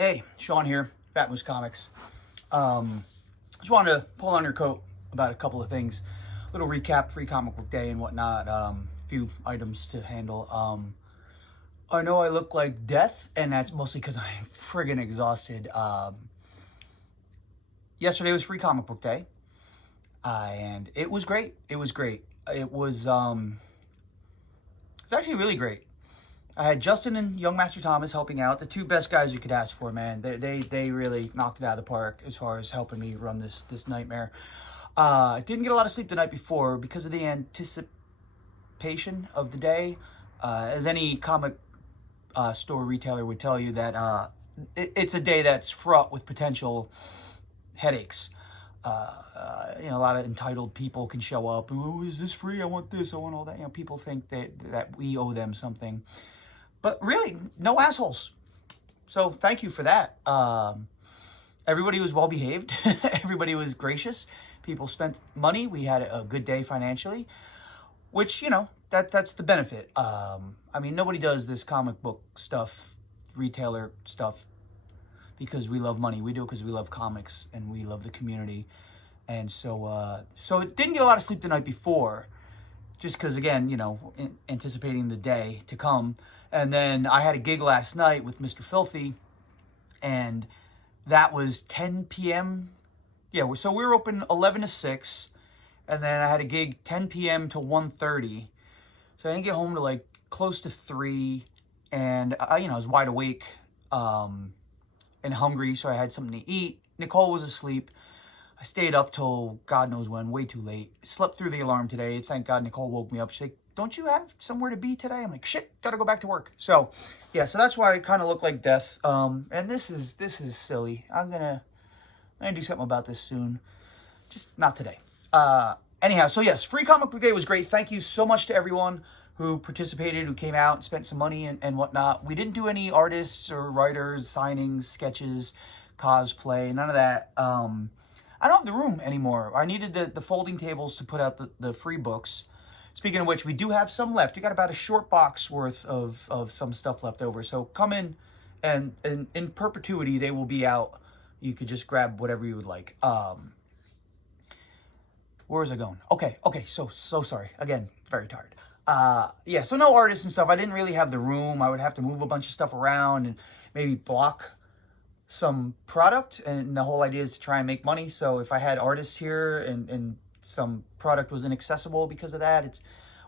Hey, Sean here, Fat Moose Comics. Just wanted to pull on your coat about a couple of things. Little recap, free comic book day and whatnot. Few items to handle. I know I look like death, and that's mostly because I'm friggin' exhausted. Yesterday was free comic book day, and it was great. It was great. It was actually really great. I had Justin and Young Master Thomas helping out, the two best guys you could ask for, man. They really knocked it out of the park as far as helping me run this nightmare. I didn't get a lot of sleep the night before because of the anticipation of the day. As any comic store retailer would tell you, that it's a day that's fraught with potential headaches. A lot of entitled people can show up. Oh, is this free? I want this. I want all that. People think that we owe them something. But really, no assholes. So thank you for that. Everybody was well behaved. Everybody was gracious. People spent money. We had a good day financially, which, that's the benefit. Nobody does this comic book stuff, retailer stuff, because we love money. We do it because we love comics and we love the community. And so didn't get a lot of sleep the night before, just because, again, anticipating the day to come. And then I had a gig last night with Mr. Filthy, and that was 10 p.m. Yeah, so we were open 11 to 6, and then I had a gig 10 p.m. to 1:30. So I didn't get home to like close to 3, and I was wide awake and hungry, so I had something to eat. Nicole was asleep. I stayed up till God knows when, way too late. Slept through the alarm today. Thank God Nicole woke me up. She's like, "Don't you have somewhere to be today?" I'm like, "Shit, gotta go back to work." So, yeah, so that's why I kind of look like death. And this is silly. I'm gonna do something about this soon. Just not today. Anyhow, so yes, free comic book day was great. Thank you so much to everyone who participated, who came out and spent some money and whatnot. We didn't do any artists or writers, signings, sketches, cosplay, none of that. I don't have the room anymore. I needed the folding tables to put out the free books. Speaking of which, we do have some left. We got about a short box worth of some stuff left over. So come in, and in perpetuity, they will be out. You could just grab whatever you would like. Where was I going? Okay, so sorry. Again, very tired. Yeah, so no artists and stuff. I didn't really have the room. I would have to move a bunch of stuff around and maybe block some product, and the whole idea is to try and make money. So if I had artists here and some product was inaccessible because of that,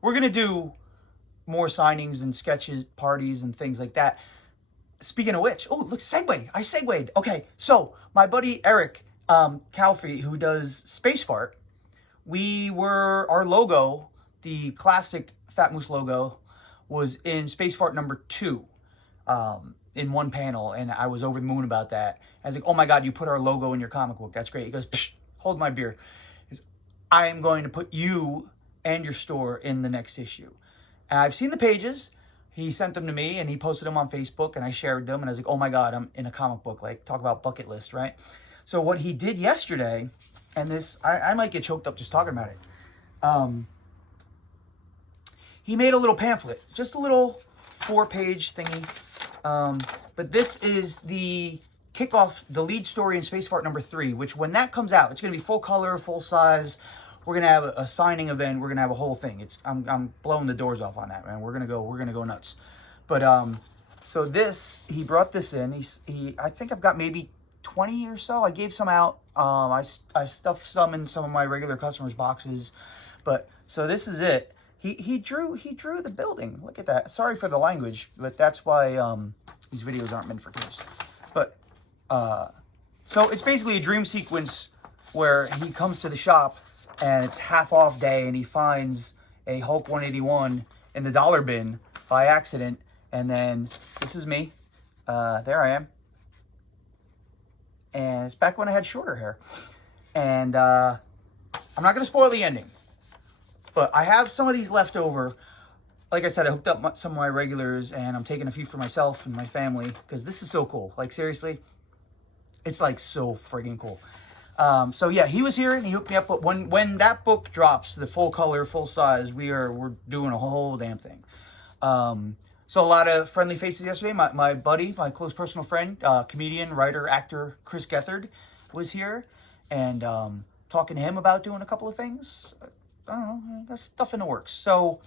we're gonna do more signings and sketches, parties and things like that. Speaking of which, oh look, I segued. Okay, so my buddy Eric Calfee, who does Space Fart, our logo, the classic Fat Moose logo, was in Space Fart number 2. In one panel, and I was over the moon about that. I was like, "Oh my God, you put our logo in your comic book. That's great." He goes, "Psh, hold my beer. I am going to put you and your store in the next issue." And I've seen the pages. He sent them to me, and he posted them on Facebook, and I shared them, and I was like, "Oh my God, I'm in a comic book." Like, talk about bucket list, right? So what he did yesterday, and this, I might get choked up just talking about it. He made a little pamphlet, just a little 4-page thingy. But this is the kickoff, the lead story in Space Fart number 3, which when that comes out, it's going to be full color, full size. We're going to have a signing event. We're going to have a whole thing. I'm blowing the doors off on that, man. We're going to go nuts. But, so this, he brought this in. I think I've got maybe 20 or so. I gave some out. I stuffed some in some of my regular customers' boxes. But, so this is it. He drew the building. Look at that. Sorry for the language, but that's why these videos aren't meant for kids. But so it's basically a dream sequence where he comes to the shop and it's half off day, and he finds a Hulk 181 in the dollar bin by accident, and then this is me. There I am. And it's back when I had shorter hair. And I'm not going to spoil the ending. But I have some of these left over. Like I said, I hooked up some of my regulars, and I'm taking a few for myself and my family, because this is so cool. Like, seriously, it's like so friggin' cool. So yeah, he was here and he hooked me up. But when that book drops, the full color, full size, we're doing a whole damn thing. Saw a lot of friendly faces yesterday. My buddy, my close personal friend, comedian, writer, actor Chris Gethard was here, and talking to him about doing a couple of things. I don't know, that's stuff in the works. So,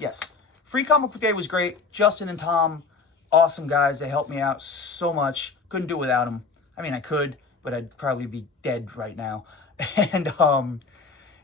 yes, Free Comic Book Day was great. Justin and Tom, awesome guys. They helped me out so much. Couldn't do it without them. I mean, I could, but I'd probably be dead right now. And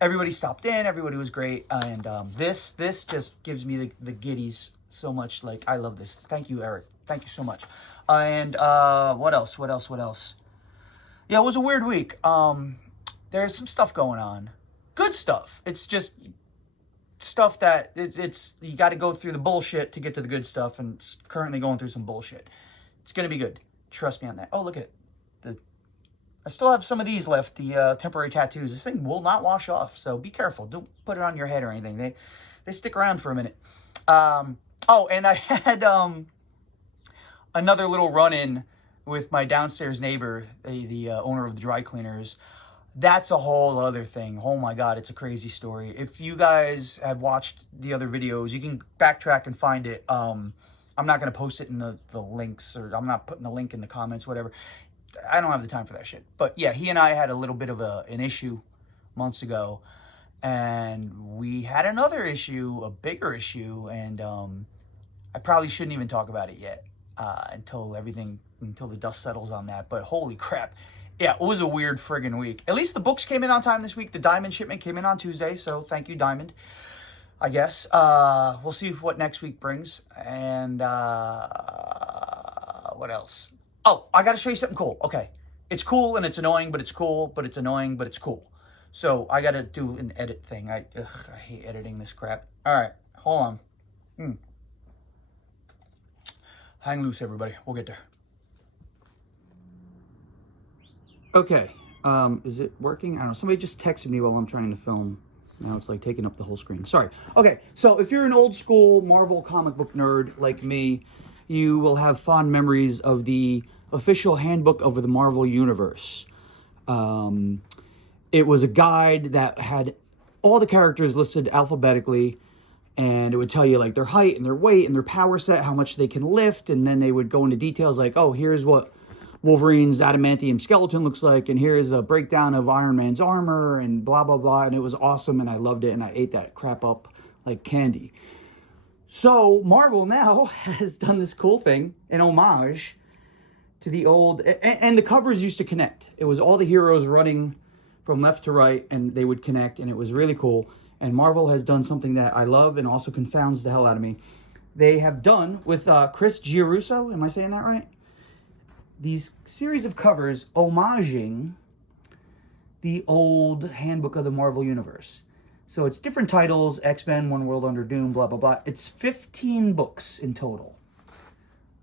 everybody stopped in. Everybody was great. And this just gives me the giddies so much. Like, I love this. Thank you, Eric. Thank you so much. And what else? Yeah, it was a weird week. There's some stuff going on. Good stuff. It's just stuff that it's you got to go through the bullshit to get to the good stuff, and it's currently going through some bullshit. It's going to be good. Trust me on that. Oh, look at it. I still have some of these left, the temporary tattoos. This thing will not wash off, so be careful. Don't put it on your head or anything. They stick around for a minute. Oh, and I had another little run-in with my downstairs neighbor, the owner of the dry cleaners. That's a whole other thing. Oh my God, it's a crazy story. If you guys have watched the other videos, you can backtrack and find it. I'm not going to post it in the links, or I'm not putting the link in the comments, whatever. I don't have the time for that shit. But yeah, he and I had a little bit of an issue months ago. And we had another issue, a bigger issue, and I probably shouldn't even talk about it yet until the dust settles on that. But holy crap. Yeah, it was a weird friggin' week. At least the books came in on time this week. The Diamond shipment came in on Tuesday, so thank you, Diamond, I guess. We'll see what next week brings. And what else? Oh, I got to show you something cool. Okay. It's cool and it's annoying, but it's cool, but it's annoying, but it's cool. So I got to do an edit thing. I hate editing this crap. All right. Hold on. Hang loose, everybody. We'll get there. Okay. Is it working? I don't know. Somebody just texted me while I'm trying to film. Now it's like taking up the whole screen. Sorry. Okay. So if you're an old school Marvel comic book nerd like me, you will have fond memories of the official handbook of the Marvel Universe. It was a guide that had all the characters listed alphabetically, and it would tell you like their height and their weight and their power set, how much they can lift, and then they would go into details like, oh, here's what Wolverine's adamantium skeleton looks like, and here's a breakdown of Iron Man's armor, and blah, blah, blah, and it was awesome, and I loved it, and I ate that crap up like candy. So Marvel now has done this cool thing, an homage to the old, and the covers used to connect. It was all the heroes running from left to right, and they would connect, and it was really cool. And Marvel has done something that I love and also confounds the hell out of me. They have done with Chris Giarusso, am I saying that right? These series of covers homaging the old handbook of the Marvel Universe. So it's different titles, X-Men, One World Under Doom, blah, blah, blah. It's 15 books in total.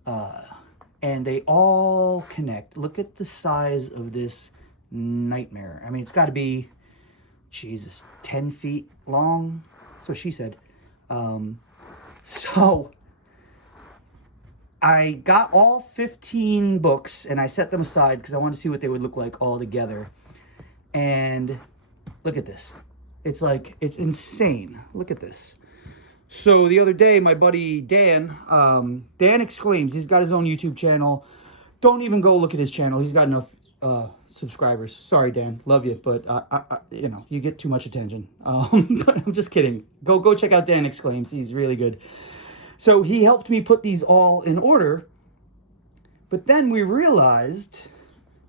And they all connect. Look at the size of this nightmare. I mean, it's got to be, Jesus, 10 feet long. That's what she said. So I got all 15 books and I set them aside because I wanted to see what they would look like all together. And look at this. It's like, it's insane. Look at this. So the other day, my buddy Dan, Dan Exclaims, he's got his own YouTube channel. Don't even go look at his channel. He's got enough subscribers. Sorry, Dan. Love you, but you know, you get too much attention. But I'm just kidding. Go check out Dan Exclaims. He's really good. So he helped me put these all in order. But then we realized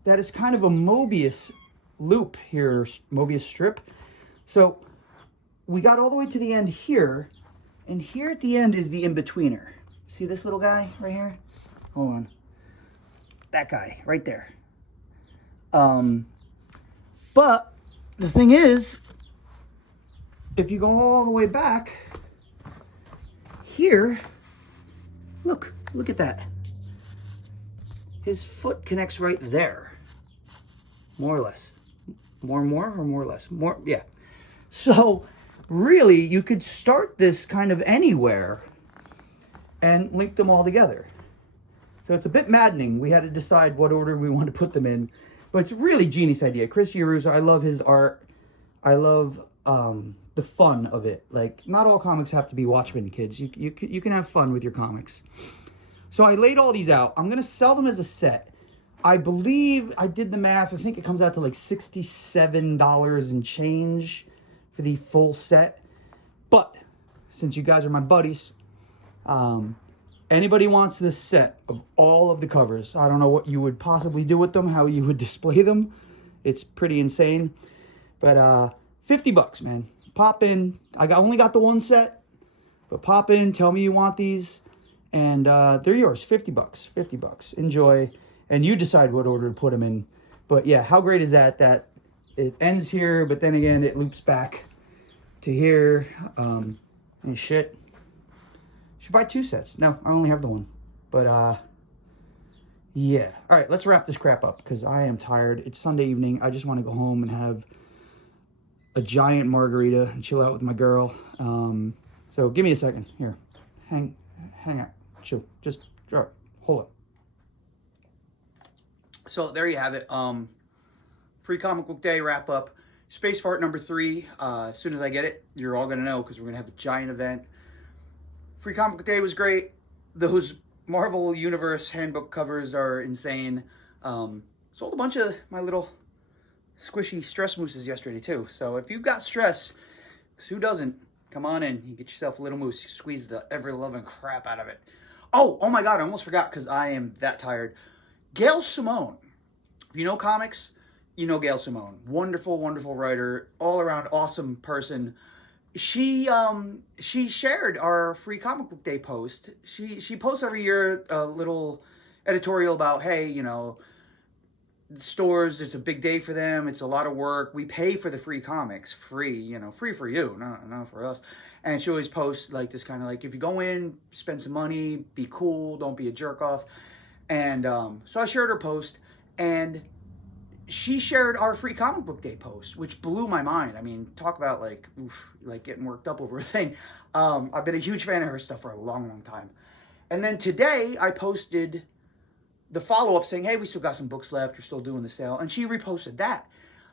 that it's kind of a Mobius loop here, Mobius strip. So we got all the way to the end here, and here at the end is the in-betweener. See this little guy right here? Hold on. That guy right there. But the thing is, if you go all the way back here, look at that. His foot connects right there. More or less. More or less? More, yeah. So really, you could start this kind of anywhere and link them all together. So it's a bit maddening. We had to decide what order we want to put them in. But it's a really genius idea. Chris Giarusso, I love his art. I love the fun of it. Like, not all comics have to be Watchmen, kids. You can have fun with your comics. So I laid all these out. I'm going to sell them as a set. I believe I did the math. I think it comes out to like $67 and change for the full set. But since you guys are my buddies, anybody wants this set of all of the covers, I don't know what you would possibly do with them, how you would display them. It's pretty insane. But 50 bucks, man. Pop in. Only got the one set, but pop in, tell me you want these, and they're yours. 50 bucks. 50 bucks. Enjoy. And you decide what order to put them in. But yeah, how great is that? That it ends here, but then again, it loops back to here. And shit. Should buy 2 sets. No, I only have the one. But yeah. All right, let's wrap this crap up because I am tired. It's Sunday evening. I just want to go home and have a giant margarita and chill out with my girl. So give me a second. Here. Hang out. Chill. Just hold up. So there you have it. Free comic book day wrap up. Space Fart number 3. As soon as I get it, you're all gonna know because we're gonna have a giant event. Free comic book day was great. Those Marvel Universe handbook covers are insane. Sold a bunch of my little squishy stress mooses yesterday too. So if you've got stress, 'cause who doesn't? Come on in. You get yourself a little moose. Squeeze the ever-loving crap out of it. Oh my God! I almost forgot because I am that tired. Gail Simone. If you know comics, you know Gail Simone. Wonderful, wonderful writer. All around awesome person. She shared our free comic book day post. She posts every year a little editorial about, hey, you know, stores, it's a big day for them. It's a lot of work. We pay for the free comics. Free, you know, free for you, not for us. And she always posts like this kind of like, if you go in, spend some money, be cool, don't be a jerk off. And so I shared her post, and she shared our free comic book day post, which blew my mind. I mean, talk about like, oof, like getting worked up over a thing. I've been a huge fan of her stuff for a long, long time. And then today I posted the follow-up saying, hey, we still got some books left. We're still doing the sale. And she reposted that.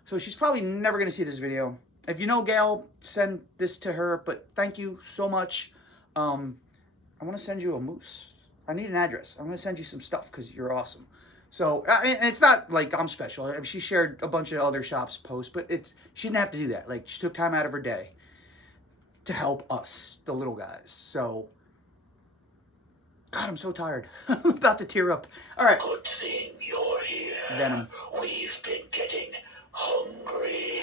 So she's probably never going to see this video. If you know Gail, send this to her. But thank you so much. I want to send you a moose. I need an address. I'm going to send you some stuff because you're awesome. So, and it's not like I'm special. I mean, she shared a bunch of other shops' posts, but she didn't have to do that. Like, she took time out of her day to help us, the little guys. So, God, I'm so tired. I'm about to tear up. All right. Good thing you're here. Venom. We've been getting hungry.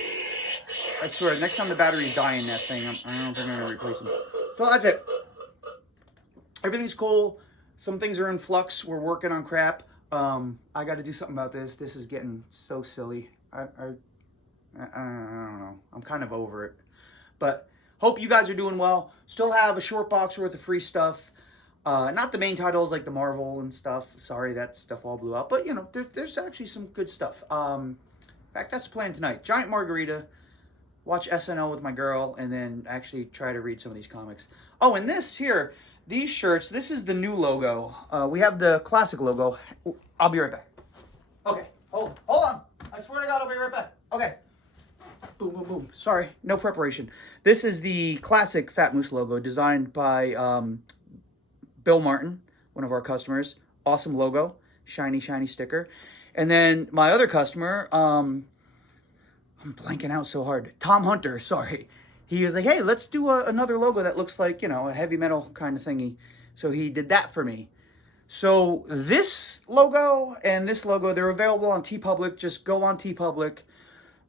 I swear, next time the batteries die in that thing, I don't know if they're going to replace them. So, that's it. Everything's cool. Some things are in flux. We're working on crap. I got to do something about this. This is getting so silly. I don't know. I'm kind of over it. But hope you guys are doing well. Still have a short box worth of free stuff. Not the main titles like the Marvel and stuff. Sorry, that stuff all blew out. But, you know, there's actually some good stuff. In fact, that's the plan tonight. Giant margarita. Watch SNL with my girl. And then actually try to read some of these comics. Oh, and this here. These shirts, this is the new logo. We have the classic logo. I'll be right back. Okay, hold on. I swear to God, I'll be right back. Okay. Boom, boom, boom. Sorry, no preparation. This is the classic Fat Moose logo designed by Bill Martin, one of our customers. Awesome logo. Shiny, shiny sticker. And then my other customer, I'm blanking out so hard. Tom Hunter, sorry. He was like, hey, let's do another logo that looks like, you know, a heavy metal kind of thingy. So he did that for me. So this logo and this logo, they're available on TeePublic. Just go on TeePublic,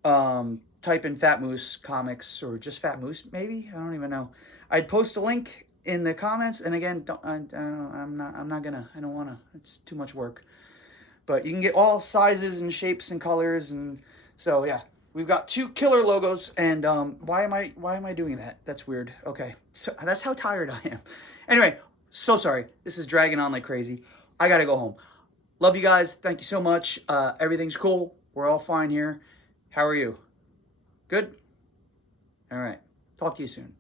type in Fat Moose Comics or just Fat Moose, maybe. I don't even know. I'd post a link in the comments. And again, I'm not gonna. I don't wanna. It's too much work. But you can get all sizes and shapes and colors, and so yeah. We've got 2 killer logos, and why am I doing that? That's weird. Okay, so that's how tired I am. Anyway, so sorry. This is dragging on like crazy. I gotta go home. Love you guys. Thank you so much. Everything's cool. We're all fine here. How are you? Good? All right. Talk to you soon.